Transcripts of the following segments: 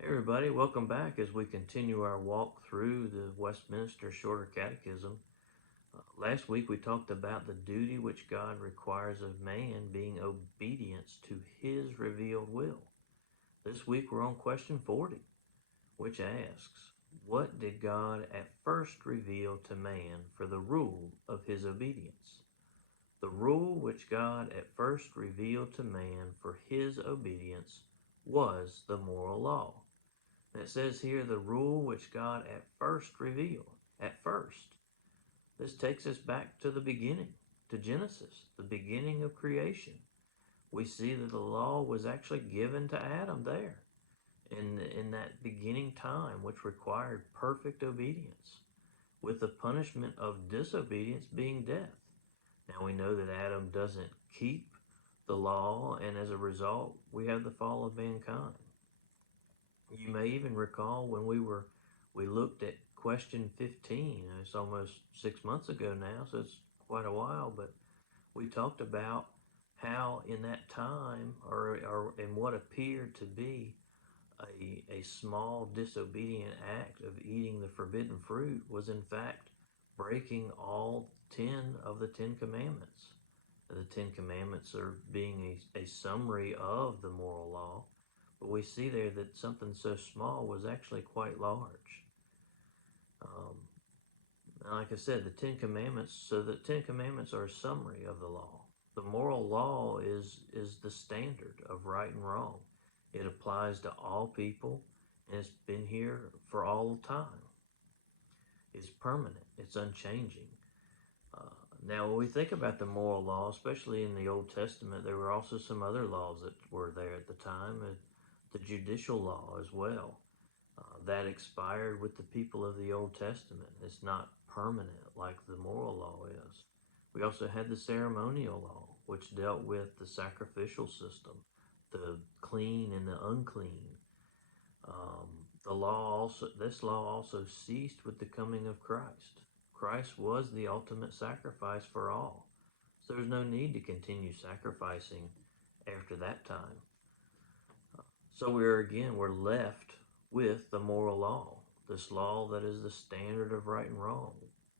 Hey everybody, welcome back as we continue our walk through the Westminster Shorter Catechism. Last week we talked about the duty which God requires of man being obedience to his revealed will. This week we're on question 40, which asks, what did God at first reveal to man for the rule of his obedience? The rule which God at first revealed to man for his obedience was the moral law. And it says here the rule which God at first revealed. At first. This takes us back to the beginning, to Genesis, the beginning of creation. We see that the law was actually given to Adam there in that beginning time, which required perfect obedience, with the punishment of disobedience being death. Now we know that Adam doesn't keep the law, and as a result, we have the fall of mankind. You may even recall when we looked at question 15. It's almost 6 months ago now, so it's quite a while, but we talked about how in that time or in what appeared to be a small disobedient act of eating the forbidden fruit was in fact breaking all 10 of the 10 commandments. The 10 commandments are being a summary of the moral law, but we see there that something so small was actually quite large. Um, like I said, the Ten Commandments, so the Ten Commandments are a summary of the law. The moral law is the standard of right and wrong. It applies to all people, and it's been here for all time. It's permanent. It's unchanging. Uh, Now, when we think about the moral law, especially in the Old Testament, there were also some other laws that were there at the time, the judicial law as well. That expired with the people of the Old Testament. It's not permanent like the moral law is. We also had the ceremonial law, which dealt with the sacrificial system, the clean and the unclean. This law also ceased with the coming of Christ. Christ was the ultimate sacrifice for all. So there's no need to continue sacrificing after that time. So we're left with the moral law, this law that is the standard of right and wrong.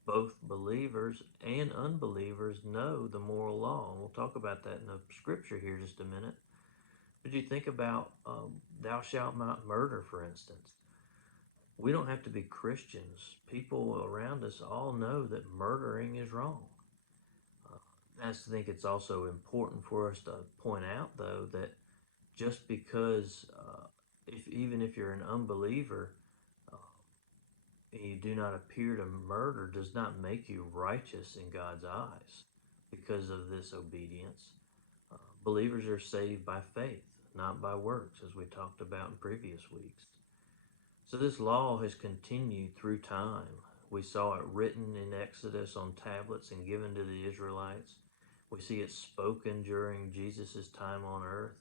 Both believers and unbelievers know the moral law. And we'll talk about that in the scripture here in just a minute. But you think about thou shalt not murder, for instance. We don't have to be Christians. People around us all know that murdering is wrong. I think it's also important for us to point out, though, that just because, even if you're an unbeliever, uh, and you do not appear to murder, does not make you righteous in God's eyes because of this obedience. Believers are saved by faith, not by works, as we talked about in previous weeks. So this law has continued through time. We saw it written in Exodus on tablets and given to the Israelites. We see it spoken during Jesus' time on earth,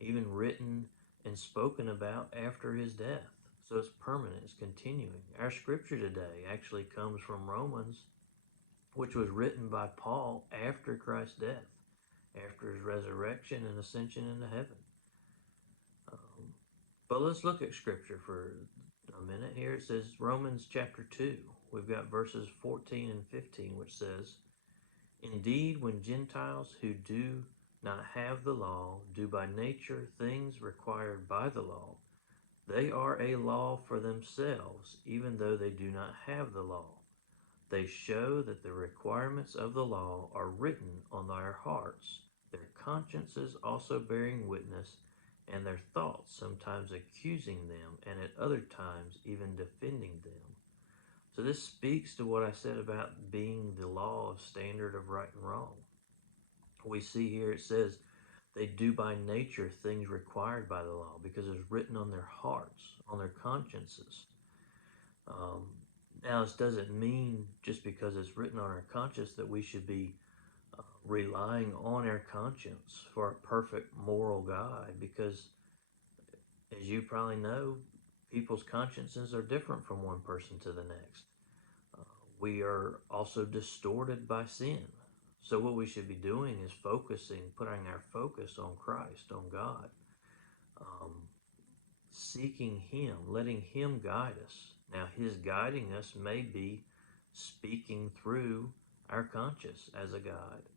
even written and spoken about after his death. So it's permanent, it's continuing. Our scripture today actually comes from Romans, which was written by Paul after Christ's death, after his resurrection and ascension into heaven. But let's look at scripture for a minute here. It says Romans chapter 2. We've got verses 14 and 15, which says, indeed, when Gentiles who do not have the law do by nature things required by the law, they are a law for themselves, even though they do not have the law. They show that the requirements of the law are written on their hearts, their consciences also bearing witness, and their thoughts sometimes accusing them, and at other times even defending them. So this speaks to what I said about being the law of standard of right and wrong. We see here it says they do by nature things required by the law because it's written on their hearts, on their consciences. Um, Now, this doesn't mean just because it's written on our conscience that we should be relying on our conscience for a perfect moral guide, because as you probably know, people's consciences are different from one person to the next. We are also distorted by sin. So what we should be doing is putting our focus on Christ, on God. Um, seeking Him, letting Him guide us. Now, His guiding us may be speaking through our conscience as a guide.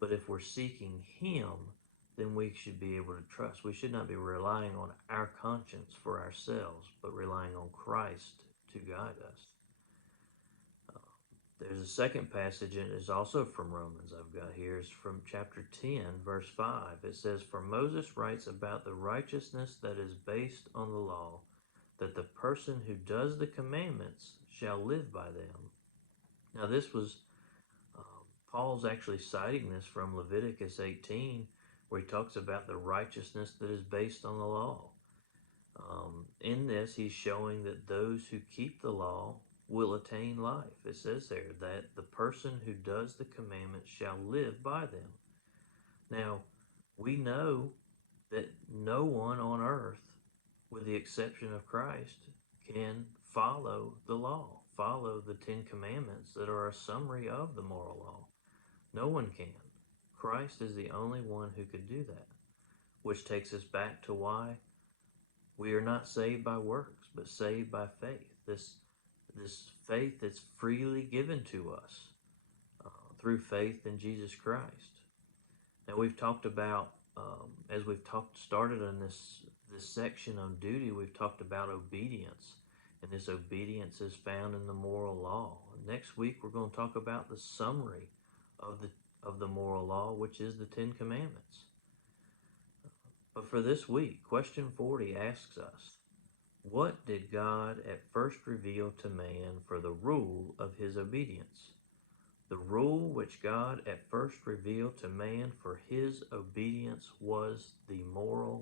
But if we're seeking Him, then we should be able to trust. We should not be relying on our conscience for ourselves, but relying on Christ to guide us. There's a second passage, and it's also from Romans I've got here. It's from chapter 10, verse 5. It says, "For Moses writes about the righteousness that is based on the law, that the person who does the commandments shall live by them." Now, this was, Paul's actually citing this from Leviticus 18, where he talks about the righteousness that is based on the law. In this, he's showing that those who keep the law will attain life. It says there that the person who does the commandments shall live by them. Now, we know that no one on earth, with the exception of Christ, can follow the law, follow the 10 Commandments that are a summary of the moral law. No one can. Christ is the only one who could do that, which takes us back to why we are not saved by works, but saved by faith. This faith that's freely given to us through faith in Jesus Christ. Now, we've talked about, as we've started in this section on duty, we've talked about obedience, and this obedience is found in the moral law. Next week, we're going to talk about the summary of the moral law, which is the 10 Commandments. But for this week, question 40 asks us, what did God at first reveal to man for the rule of his obedience? The rule which God at first revealed to man for his obedience was the moral